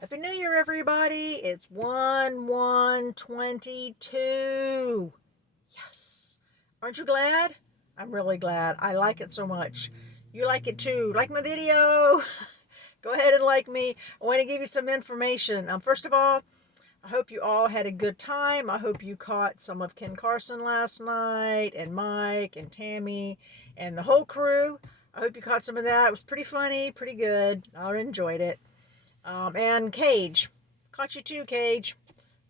Happy New Year, everybody. It's 1/1/22. Yes. Aren't you glad? I'm really glad. I like it so much. You like it too. Like my video. Go ahead and like me. I want to give you some information. First of all, I hope you all had a good time. I hope you caught some of Ken Carson last night, and Mike and Tammy and the whole crew. I hope you caught some of that. It was pretty funny, pretty good. I enjoyed it. And Cage. Caught you too, Cage.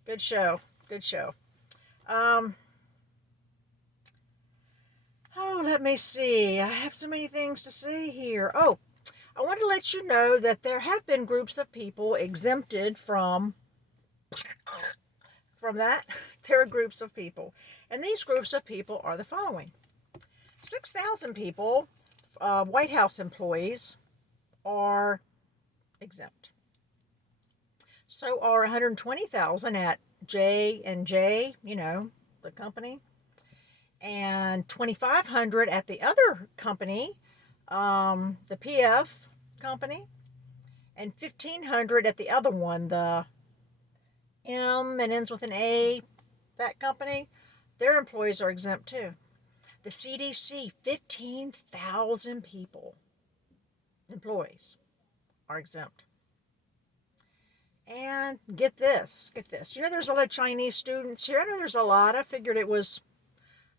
Good show. Good show. Um, let me see. I have so many things to say here. Oh, I want to let you know that there have been groups of people exempted from that. There are groups of people. And these groups of people are the following. 6,000 people, White House employees, are exempt. So are 120,000 at J and J, the company, and 2,500 at the other company, the PF company, and 1,500 at the other one, the M and ends with an A, that company. Their employees are exempt too. The CDC, 15,000 people, employees, are exempt. And get this. There's a lot of Chinese students here. I know there's a lot. I figured it was,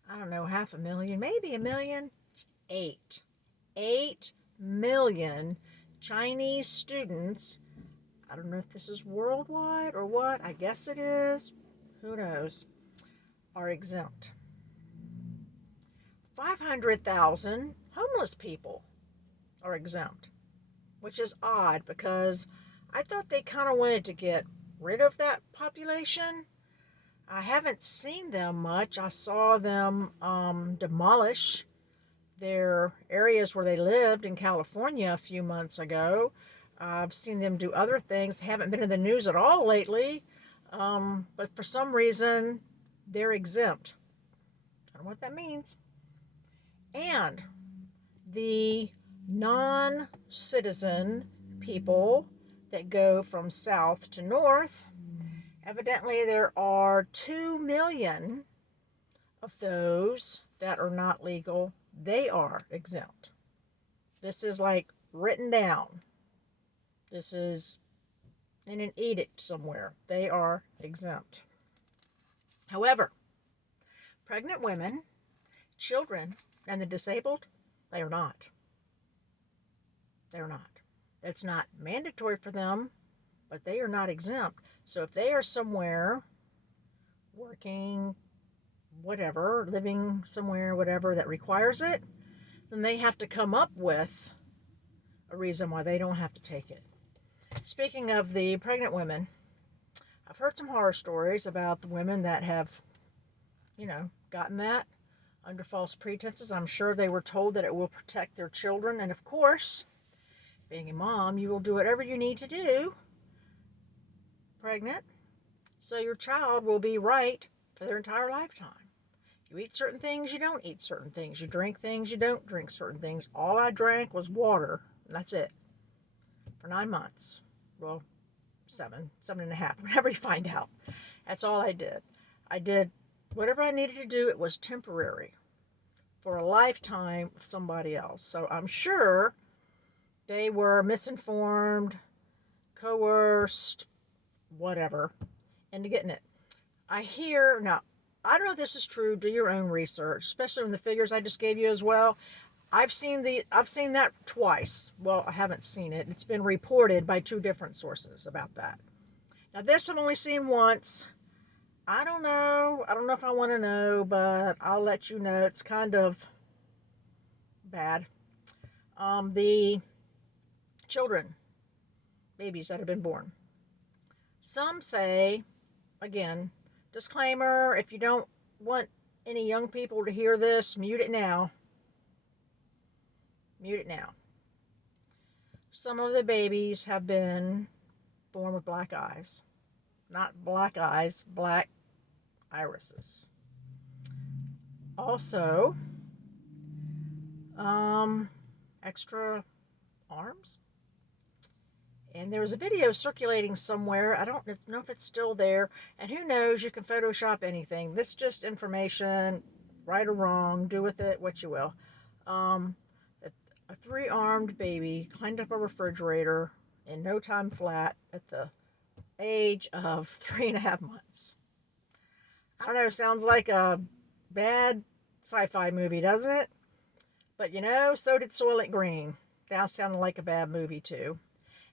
I don't know, 500,000, maybe 1,000,000. It's 8. 8 million Chinese students. I don't know if this is worldwide or what. I guess it is. Who knows? Are exempt. 500,000 homeless people are exempt, which is odd because I thought they kind of wanted to get rid of that population. I haven't seen them much. I saw them demolish their areas where they lived in California a few months ago. I've seen them do other things. Haven't been in the news at all lately. But for some reason, they're exempt. I don't know what that means. And the non-citizen people that go from south to north, evidently there are 2 million of those that are not legal. They are exempt. This is like written down. This is in an edict somewhere. They are exempt. However, pregnant women, children, and the disabled, they are not. They are not. It's not mandatory for them, but they are not exempt. So if they are somewhere working, whatever, living somewhere, whatever, that requires it, then they have to come up with a reason why they don't have to take it. Speaking of the pregnant women, I've heard some horror stories about the women that have, gotten that under false pretenses. I'm sure they were told that it will protect their children. And of course, being a mom, you will do whatever you need to do, pregnant, so your child will be right for their entire lifetime. You eat certain things, you don't eat certain things. You drink things, you don't drink certain things. All I drank was water, and that's it. For 9 months. Well, 7.5, whenever you find out. That's all I did. I did whatever I needed to do. It was temporary for a lifetime of somebody else. So I'm sure they were misinformed, coerced, whatever, into getting it. Now, I don't know if this is true. Do your own research, especially in the figures I just gave you as well. I've seen that twice. Well, I haven't seen it. It's been reported by 2 different sources about that. Now, this I've only seen once. I don't know. I don't know if I want to know, but I'll let you know. It's kind of bad. The children, babies that have been born. Some say, again, disclaimer, if you don't want any young people to hear this, mute it now. Mute it now. Some of the babies have been born with black eyes. Not black eyes, black irises. Also, extra arms And there was a video circulating somewhere. I don't know if it's still there. And who knows, you can Photoshop anything. This is just information, right or wrong. Do with it what you will. Um, a three-armed baby climbed up a refrigerator in no time flat at the age of 3.5 months. I don't know, sounds like a bad sci-fi movie, doesn't it? But you know, so did Soylent Green. That sounded like a bad movie too.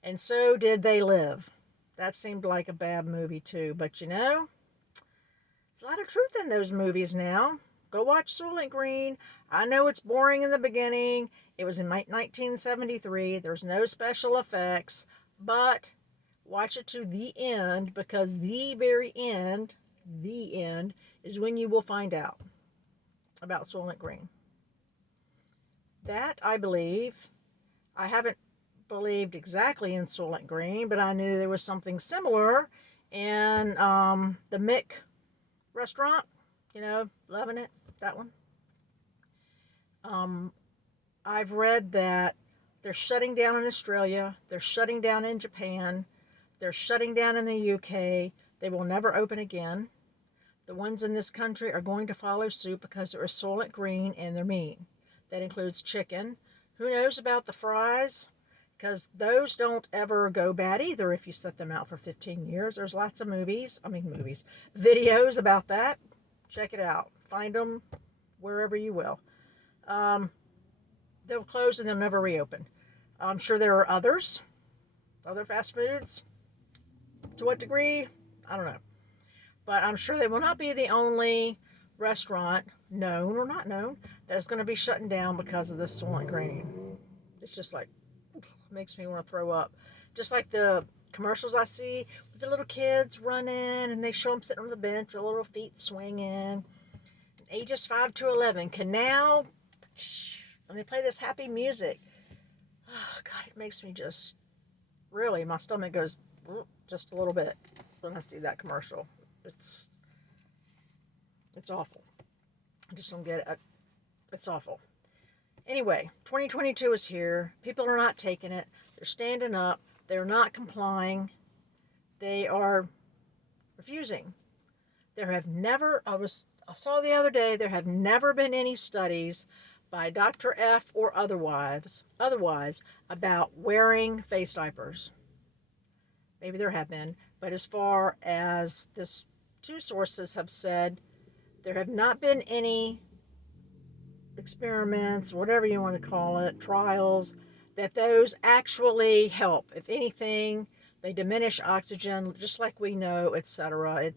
And so did They Live. That seemed like a bad movie too. But you know, there's a lot of truth in those movies now. Go watch Soylent Green. I know it's boring in the beginning. It was in 1973. There's no special effects. But watch it to the end, because the very end, is when you will find out about Soylent Green. That, I believe, I haven't believed exactly in Soylent Green, but I knew there was something similar in the Mick restaurant. You know, loving it, that one. I've read that they're shutting down in Australia, they're shutting down in Japan, they're shutting down in the UK. They will never open again. The ones in this country are going to follow suit because they're Soylent Green and they're meat. That includes chicken. Who knows about the fries? Because those don't ever go bad either if you set them out for 15 years. There's lots of videos about that. Check it out. Find them wherever you will. They'll close and they'll never reopen. I'm sure there are other fast foods. To what degree? I don't know. But I'm sure they will not be the only restaurant, known or not known, that is going to be shutting down because of this Soylent Green. It's just like, makes me want to throw up. Just like the commercials I see with the little kids running, and they show them sitting on the bench with their little feet swinging. Ages 5 to 11 can now, and they play this happy music. Oh, God, it makes me just, really, my stomach goes just a little bit when I see that commercial. It's awful. I just don't get it. It's awful. Anyway, 2022 is here. People are not taking it. They're standing up. They're not complying. They are refusing. There have never, I saw the other day, there have never been any studies by Dr. F or otherwise about wearing face diapers. Maybe there have been, but as far as this, two sources have said, there have not been any experiments, whatever you want to call it, trials, that those actually help. If anything, they diminish oxygen, just like we know, etc.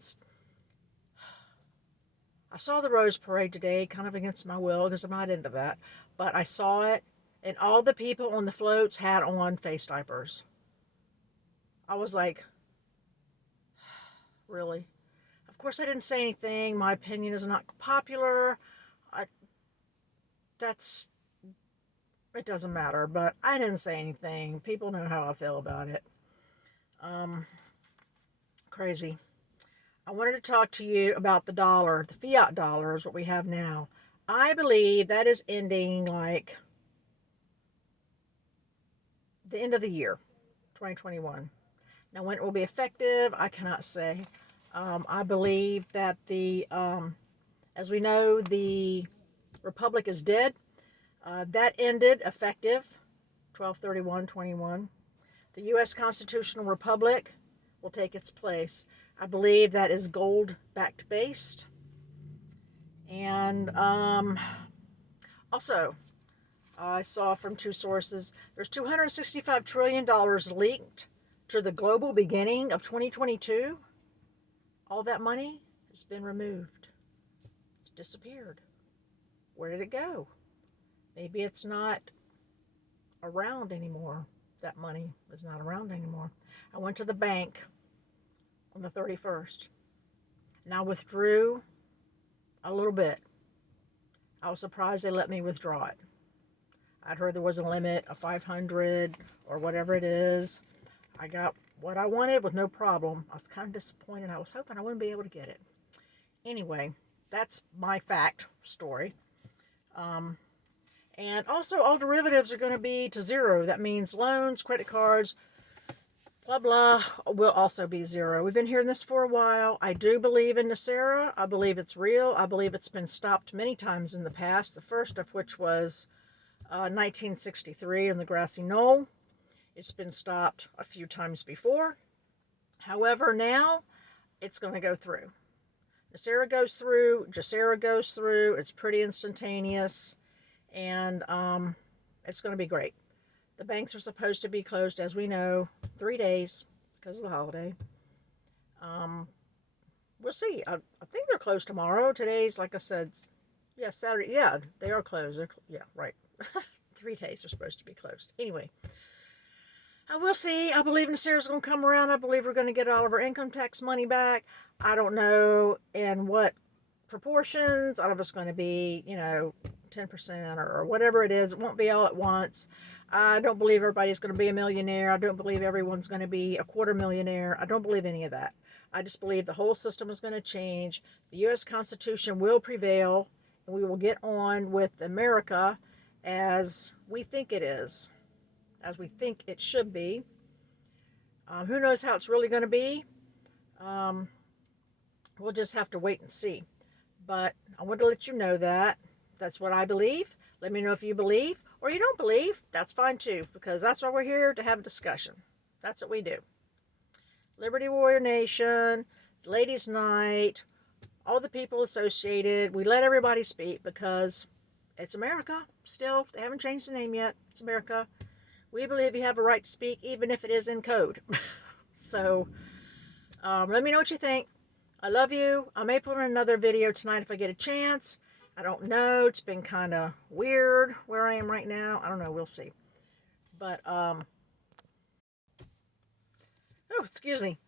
I saw the Rose Parade today, kind of against my will, because I'm not into that, but I saw it, and all the people on the floats had on face diapers. I was like, really? Of course, I didn't say anything. My opinion is not popular. It doesn't matter, but I didn't say anything. People know how I feel about it. Crazy. I wanted to talk to you about the dollar, the fiat dollar is what we have now. I believe that is ending like the end of the year, 2021. Now, when it will be effective, I cannot say. I believe that as we know, the Republic is dead. That ended effective 12/31/21. The U.S. Constitutional Republic will take its place. I believe that is gold-backed based. And also, I saw from two sources, there's $265 trillion linked to the global beginning of 2022. All that money has been removed. It's disappeared. Where did it go? Maybe it's not around anymore. That money is not around anymore. I went to the bank on the 31st, and I withdrew a little bit. I was surprised they let me withdraw it. I'd heard there was a limit of 500 or whatever it is. I got what I wanted with no problem. I was kind of disappointed. I was hoping I wouldn't be able to get it. Anyway, that's my fact story. And also, all derivatives are going to be to zero. That means loans, credit cards, Blah, blah will also be zero. We've been hearing this for a while. I do believe in GESARA. I believe it's real. I believe it's been stopped many times in the past, the first of which was 1963 in the grassy knoll. It's been stopped a few times before. However, now it's going to go through. GESARA goes through. GESARA goes through. It's pretty instantaneous. And it's going to be great. The banks are supposed to be closed, as we know, 3 days because of the holiday. We'll see. I think they're closed tomorrow. Today's, like I said, yeah, Saturday. Yeah, they are closed. Yeah, right. 3 days are supposed to be closed. Anyway, I will see. I believe GESARA's going to come around. I believe we're going to get all of our income tax money back. I don't know in what proportions. I don't know if it's going to be, 10% or whatever it is. It won't be all at once. I don't believe everybody's going to be a millionaire. I don't believe everyone's going to be a quarter millionaire. I don't believe any of that. I just believe the whole system is going to change. The U.S. Constitution will prevail, and we will get on with America as we think it is, as we think it should be. Who knows how it's really going to be? We'll just have to wait and see. But I want to let you know that that's what I believe. Let me know if you believe or you don't believe. That's fine too, because that's why we're here, to have a discussion. That's what we do. Liberty Warrior Nation, Ladies Night, all the people associated. We let everybody speak because it's America. Still, they haven't changed the name yet. It's America. We believe you have a right to speak, even if it is in code. So, let me know what you think. I love you. I may put in another video tonight if I get a chance. I don't know. It's been kind of weird where I am right now. I don't know. We'll see. But, oh, excuse me.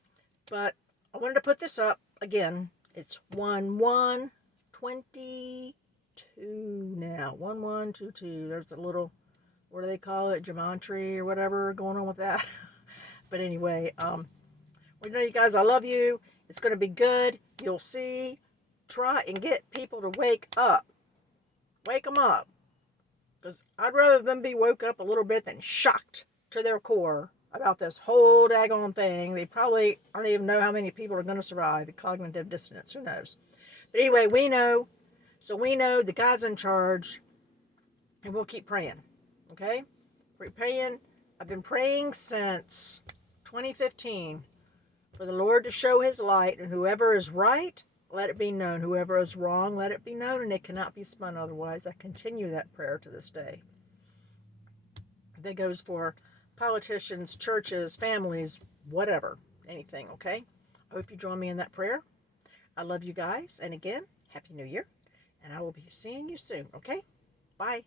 But I wanted to put this up again. It's 1122 now. 1122. There's a little, what do they call it? Geometry or whatever going on with that. But anyway, well, you guys, I love you. It's going to be good. You'll see. Try and get people to wake up. Wake them up. Because I'd rather them be woke up a little bit than shocked to their core about this whole daggone thing. They probably don't even know how many people are going to survive the cognitive dissonance. Who knows? But anyway, we know. So we know the God's in charge. And we'll keep praying. Okay? We're praying. I've been praying since 2015 for the Lord to show his light, and whoever is right, let it be known. Whoever is wrong, let it be known, and it cannot be spun otherwise. I continue that prayer to this day. That goes for politicians, churches, families, whatever, anything, okay? I hope you join me in that prayer. I love you guys, and again, Happy New Year, and I will be seeing you soon, okay? Bye.